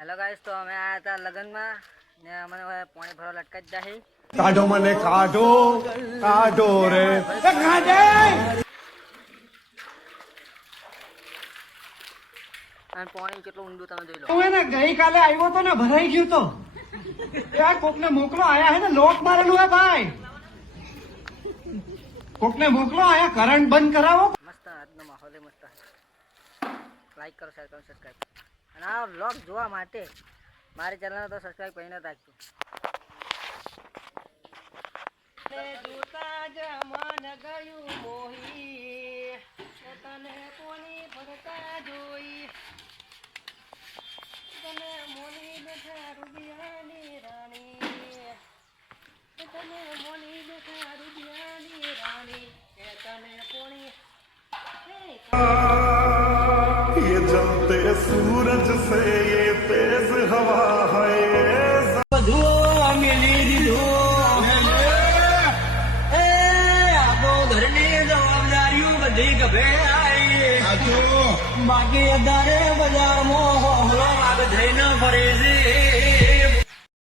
Hello guys, તો અમે આયા હતા લગનમાં ને અમને પાણી ભરવા લટકાઈ જ જાહી. કાઢો મને કાઢો કાઢો રે કાઢે. અને પાણી કેટલું ઊંડું તમે જોઈ લો. હું એને ગઈકાલે આવ્યો તો ને ભરાઈ ગયું તો યાર કોકને મોકલો આયા હે ને લોક મારેલું હે ભાઈ. કોકને મોકલો આયા કરંટ બંધ કરાવો. મસ્ત આજનો માહોલ મસ્ત. લાઈક કરો, શેર કરો, સબસ્ક્રાઇબ. અને આ વ્લોગ જોવા માટે મારી ચેનલને તો સબસ્ક્રાઇબ કરીને રાખજો. જોતા જ મન ગયું મોહી, તને કોની ભરતા જોઈ, તને મોની બેઠા રૂપિયાની રાણી, તને મોની બેઠા રૂપિયાની રાણી, તને કોની ये जलते सूरज से ये तेज हवा है. બધું મિલી દીધું એ આપો ઘરની જવાબદારીઓ બધી ગભે આવી. બાકી અત્યારે બજારમાં હોહલો આગ થઈને ફરે છે.